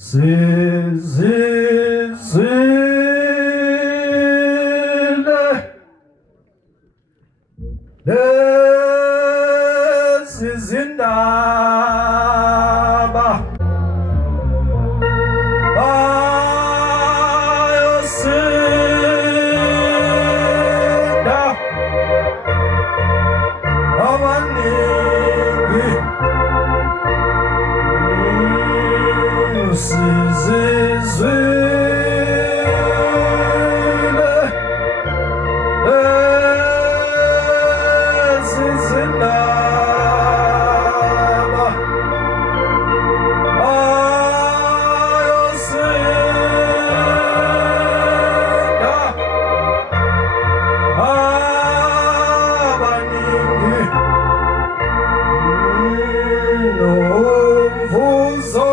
Sizile lezi zindaba bayosinda abaningi. Sizizwile lezi zindaba bayosinda abaningi. Nomvuzo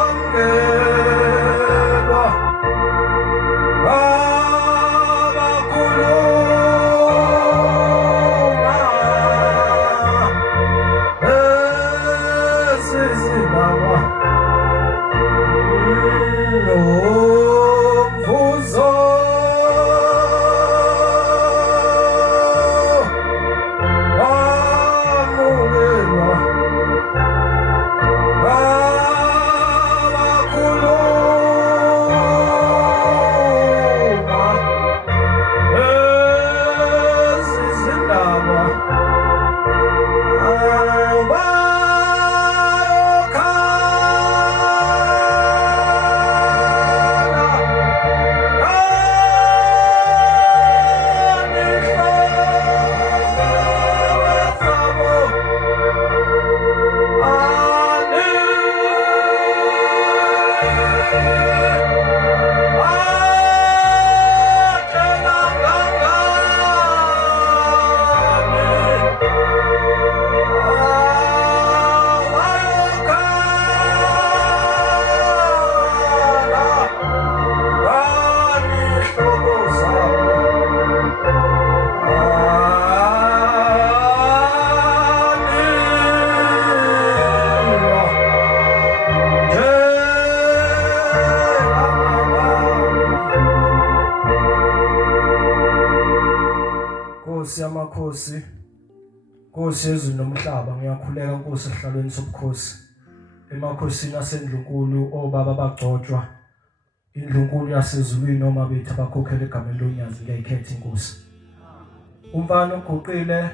wangelwa abakhuluma lezi zindaba. Nomvuzo wamukelwa abakhuluma lezi zindaba. Nkosi yamakhosi, Nkosi yezulu nomhlaba, ngiyakhuleka Nkosi esihlalweni sobukhosi, emakhosini asendlunkulu, obaba bagcotshwa, indlunkulu yasezulwini, noma bethu abakhokhela egameni lonyazi, ngiyayikhetha Nkosi. Umfana oguqile,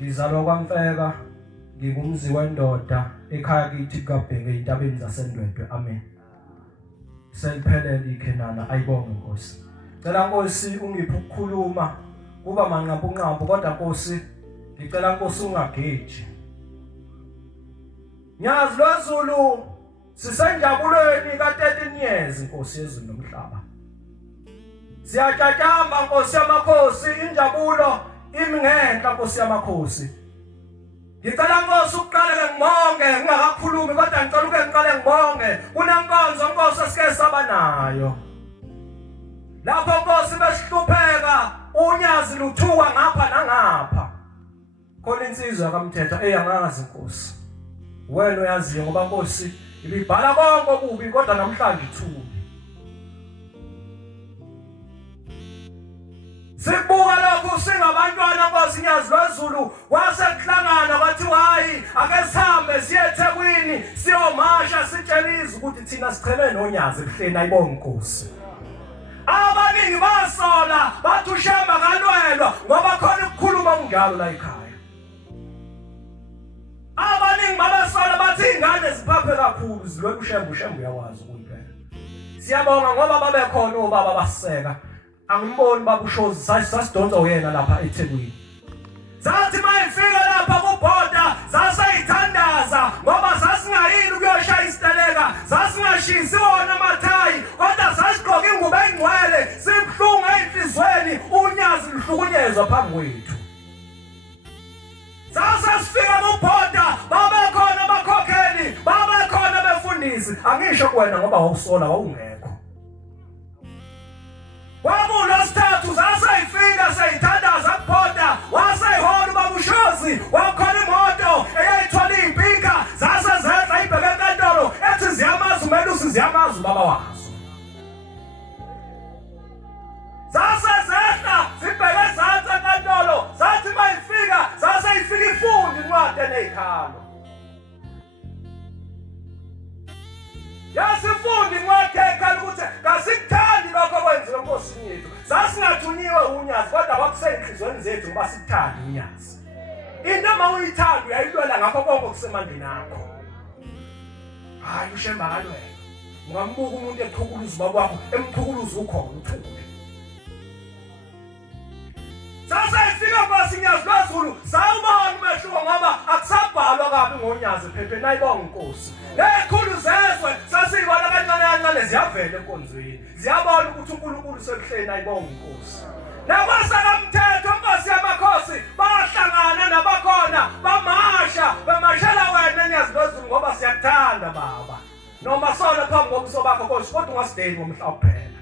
ngizalwa kwaMfeka, ngingumzi wendoda, ekhaya kithi kaBhenge ezintabeni zaseNdwedwe. Amen. Seliphelele ikhenana, ayibonge Nkosi. Cela Nkosi ungiphe ukukhuluma kuba manqabu kodwa Nkosi ngicela Nkosi ungageji. Nyazi lwezulu sisenjabulweni ka13 years Nkosi yezulu nomhlaba. Siyatshatshamba Nkosi yamakhosi, injabulo imi ngenhla Nkosi yamakhosi. Ngicela Nkosi ukuqala ngibonge ngingakakhulumi kodwa ngicela uke ngiqale ngibonge kunenkonzo Nkosi esike saba nayo. Lapho Nkosi besihlupheka unyazi luthuka ngapha nangapha. Khona insizwa kaMthetho eyangazi Nkosi. Wena uyaziyo ngoba Nkosi ibibhala konke okubi kodwa namhlanje ithubi. Sibuka lokhu singabantwana Nkosi, nyazi lwezulu wasekuhlangana bathi hayi ake sihambe siye eThekwini siyomasha sitshela izwi ukuthi thina sicheme nonyazi ebuhleni. Ayibonge Nkosi. Abaningi basola bathi uShemba kalwelwa ngoba khona ukukhuluma njalo la ekhaya. Abaningi babasola bathi ingane ziphaphe kakhulu zilwela uShemba uyawazi ukuyiphela. Siyabonga ngoba babekhona obaba basiseka. Angimboni baba uShozi sasidonsa uyena lapha eThekwini. Zathi mayifika lapha kubhoda zasayithandaza ngoba sasingayini ukuyoshaya isiteleka, sasingashisi wona amathayi kodwa sasigqoka ingubo engcwele, sibhlungu enhlizweni, unyazi luhlukunyezwa phambi kwethu. Sasifika kubhoda babekhona abakhokheli, babekhona abefundisi. Angisho kuwena ngoba wawusola wawungekho. Wabulo sithathu zasayifika sayithandaza kubhoda, wasayihola ubaba uShozi sasingathunyiwe unyazi kodwa kwakusenhlizweni zethu ngoba sikuthanda unyazi. Into mawuyithanda uyayilwela ngakho konke okusemandleni akho. Hayi ushemba kalwela. Ungambuka umuntu eqhukuluza ubaba wakho, emqhukuluza ukhona uthule. Sasa ifika kwasinyazi lwazulu, sawubona umehluko ngoba akusabhalwa kabi ngonyazi phephe nayibonga inkosi. Lekhulu zezwe sasiyibona kancane kancane ziyavela enkonzweni. Ziyabona ukuthi uNkulunkulu sekuhleni ayibonga inkosi. Nabasakamthetho inkosi yamakhosi bahlangana nabakhona bamasha bamashela wena enyazi lwazulu ngoba siyakuthanda baba. Noma sona phambi kobuso bakho Nkosi kodwa ungasideli ngomhla kuphela.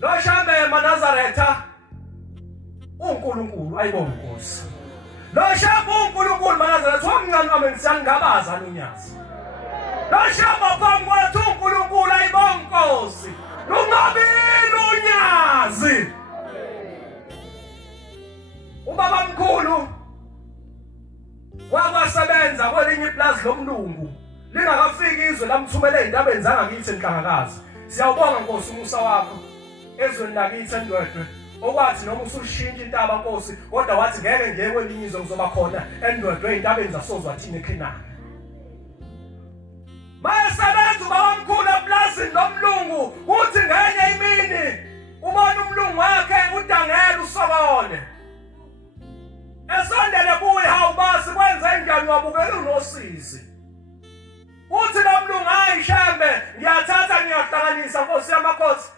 Lo Shambema Nazaretha uNkulunkulu ayibonga inkosi. Lo Shamba uNkulunkulu Nazaretha wamncane amenziyangabaza unyazi. Lo Shamba phambi kwethu uNkulunkulu ayibonga inkosi. Lungabili unyazi. Ubaba mkhulu wakwasebenza kwelinye iplaza lomlungu. Lingakafiki izwe lamthumela indabeni zangakithi enhlangakazi. Siyawubonga Nkosi umusa wakho ezweni lakithi eNdwedwe. Okwathi noma usushintsha intaba Nkosi kodwa wathi ngeke ngiye kwelinye izwe ngizoba khona eNdwedwe indabeni zasozwa thina eKhenani. Mayesebenza ubaba omkhulu eplazini lomlungu uthi ngenye imini ubona umlungu wakhe uDangela uSokole. Esondele kuye hawu basi kwenze njani wabukela unosizi. Uthi lo mlungu hayi Shembe ngiyathatha ngiyahlanganisa Nkosi yamakhosi.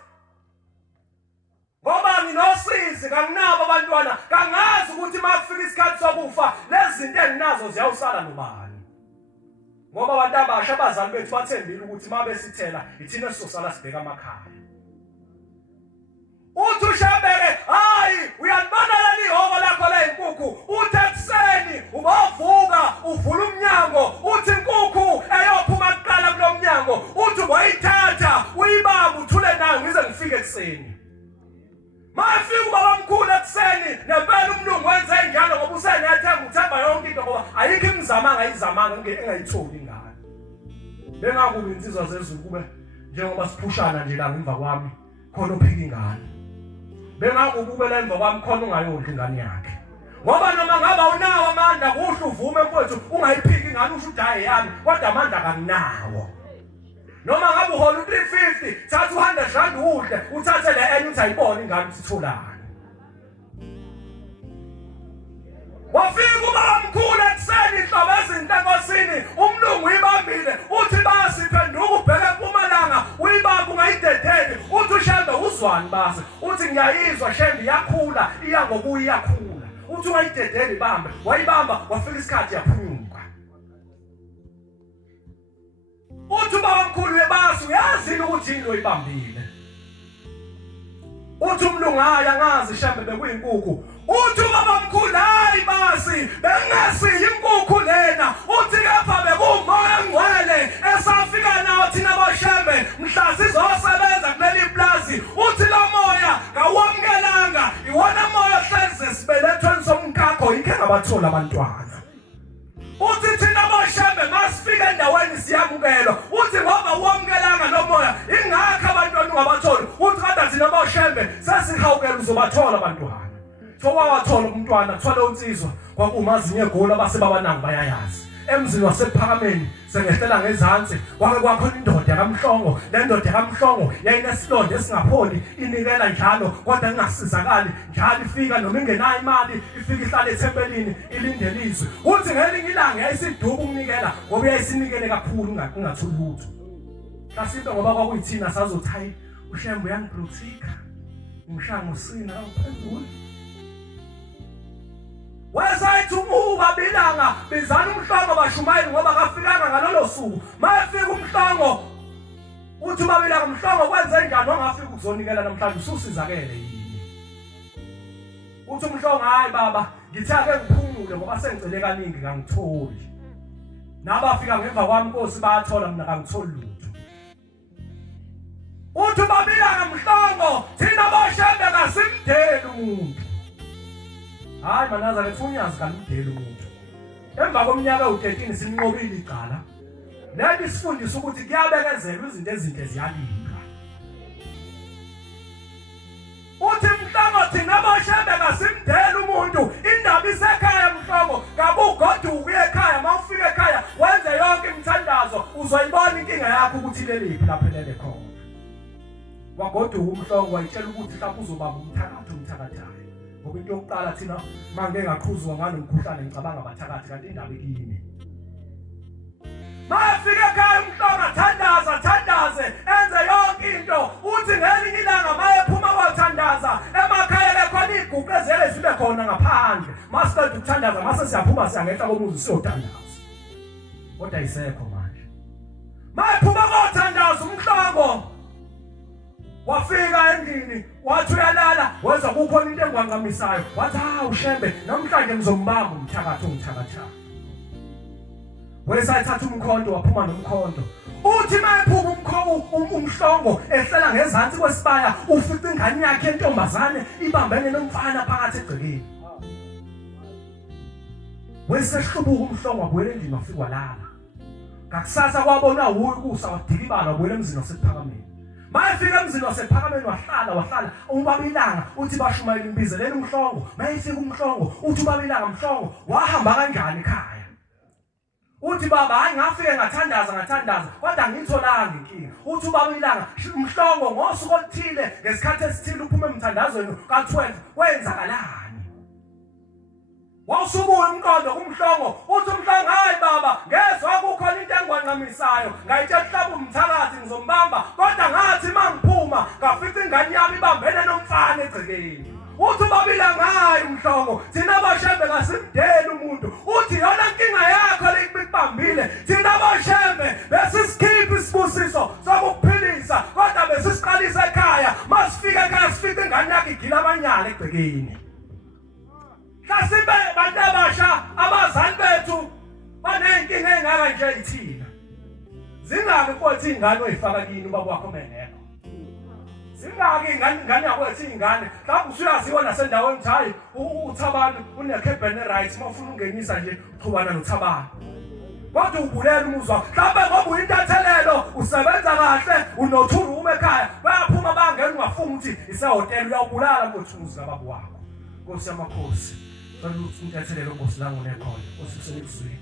Ngoba nginosizi kanginabo abantwana kangazi ukuthi makufika isikhathi sokufa lezi zinto enginazo ziyawusala nobani. Ngoba abantu abasha abazali bethu bathembile ukuthi mabe sithela ithina sizosala sibheka amakhaya. Uthi uShembeke hayi uyalibona leli ihhoko lakho leyinkukhu uthi ekuseni ubavuka uvula umnyango uthi inkukhu eyophuma kuqala kulo mnyango uthi wayithatha uyibamba uthule nayo ngize ngifike ekuseni. Mafika ubaba omkhulu ekuseni nempela umlungu wenze njalo ngoba usenethemba uthemba yonke into ngoba ayikho imizamanga ayizamanga engayitholi ingane. Bengakubi insizwa zezulu kube njengoba siphushana nje la ngemva kwami khona ophika ingane. Bengakubukela emva kwami khona ungayondla ingane yakhe. Ngoba noma ngaba unawo amandla kuhle uvume mfowethu ungayiphiki ingane usho udaye yami kodwa amandla kaninawo. Noma ngabe uhola u350 thatha u100 udle uthathe le enye uthi ayibona ingane usitholani. Wafika ubaba omkhulu ekuseni inhlobo ezinhle Nkosini umlungu uyibambile uthi basiphenduka ubheke eMpumalanga uyibamba ungayidedeli uthi uShembe uzwani base uthi ngiyayizwa Shembe iyakhula iya ngokuya iyakhula uthi ungayidedeli ibambe wayibamba wafika isikhathi yaphunyuka. Uthi ubaba omkhulu webasi uyazi ukuthi into oyibambile. Uthi umlungu hayi angazi Shembe bekuyinkukhu. Uthi ubaba omkhulu hayi basi bengasiyi inkukhu lena uthi kepha bekumoya ngcwele esafika nawo thina boShembe mhla sizosebenza kuleli plaza uthi lo moya kawamkelanga iwona moya hleze sibelethweni somkakho yikho ngabathola abantwana. Uthi thina boShembe masifika endaweni siyamukelwa uthi ngoba uwamkelanga lo moya ingakho abantwana ungabatholi uthi kada thina boShembe sesihawukela uzobathola abantwana. Sowawathola umntwana kuthola unsizwa kwakumazinye egoli abasebabananga bayayazi. Emzini wasephakameni sengehlela ngezantsi kwake kwakhona indoda kaMhlongo. Le ndoda kaMhlongo yayinesilonda esingapholi inikela njalo kodwa ingasizakali njalo ifika noma ingenayo imali ifika ihlala ethempelini ilindele izwi. Uthi ngelinye ilanga yayisiduka ukunikela ngoba yayisinikele kakhulu ungathuli lutho. Mhlasimbe ngoba kwakuyithina sazothi hayi uShembe uyangibrutika ngishaya ngosina awuphezulu. Wayesayithi umuka bilanga bizana uMhlongo bashumayeli ngoba kafikanga ngalolo suku. Mayefika uMhlongo uthi babilanga uMhlongo kwenze njani ongafika ukuzonikela namhlanje ususizakele yini. Uthi uMhlongo hayi baba ngithe ake ngiphumule ngoba sengicele kaningi kangitholi. Nabafika ngemva kwami Nkosi bayathola mina kangitholi lutho. Uthi babilanga uMhlongo thina boShembe kasimdeli umuntu. Hayi Nazaretha unyazi kamdeli umuntu. Emva komnyaka u13 sinqobile icala. Leli sifundisa ukuthi kuyabekezelwa izinto ezinhle ziyalindwa. Uthi thina bashembe kasimdela umuntu indaba isekhaya mhlobo ngabugoduka ekhaya mawufika ekhaya wenze yonke imithandazo uzoyibona inkinga yakho ukuthi leliphi lapho elele khona wagoduka umhlongo wayitshela ukuthi mhlawumbe uzobamba umthakathayo ngoba into yokuqala thina manje ngaqhuzwa nganomkhuhlane ngicabanga abathakathi kanti indaba ikini mafika ekhaya umhlongo athandaze enze yonke into uthi ngelinye ilanga mayephuma kwathandaza emakhaya lekhona iguqezele zibe khona ngaphandle masiqeda ukuthandaza mase siyaphuma siyangehla komuzi siyothandaza kodwa isekho manje mayephuma kwathandaza umhlongo wafika endlini wathi uyalala wenza kukhona into engwangamisayo wathi ushembe namhlanje ngizombamba umthakatha wesayithatha umkhonto waphuma nomkhonto uthi mayephuma umhlongo ehlela ngezansi kwesibaya ufica ingane yakhe entombazane ibambene nomfana phakathi egcekeni wesehlubuka umhlongo wabuyela endlini wafika walala ngakusasa kwabona ukusa wadikibala wabuyela emzini wasephakameni mayefika emzini wasephakameni wahlala ubaba ilanga uthi bashumayela imbizeleni umhlongo mayefika umhlongo uthi ubaba ilanga mhlongo wahamba kanjani ekhaya uthi baba hayi ngafike ngathandaza kodwa ngitholanga inkinga uthi ubaba ilanga umhlongo ngosuku oluthile ngesikhathi esithile uphume emthandazweni ka12 kwenzakalani wawusubuya umqondo kumhlongo uthi umhlongo hayi baba ngezwe kukhona into engwanqamisayo ngayitshela mhlawumbe umthakathi ngizombamba kodwa ngathi mangiphuma ngafica ingane yami ibambene nomfana egcekeni uthi babilanga hayi umhlongo thina bashembe kasimdeli umuntu uthi yona inkinga yakho lekubambile thina bashembe besisikhipha isibusiso sokuphilisa kodwa besisiqalisa ekhaya masifika ekhaya sifica ingane yakhe igila abanyala egcekeni Kasibe bantu abasha abazali bethu banenkinga engaka nje ithina zingaki kwathi ingane oyifaka kini ubaba wakho meneko zingaki ingane yakwethu ingane mhlawumbe usuyaziwa nasendaweni hayi uThabani unekhebhene rights mawufuna ungenisa nje uxhubana noThabani kodwa ubulela umuzwa mhlawumbe ngoba uyintathelelo usebenza kahle unothurume ekhaya bayaphuma bangena ungafunga ukuthi isehotela uyawubulala ngothumuzi kababa wakho Nkosi yamakhosi Saluthi intathelelo Nkosi langu nekhona Nkosi usenikuzwini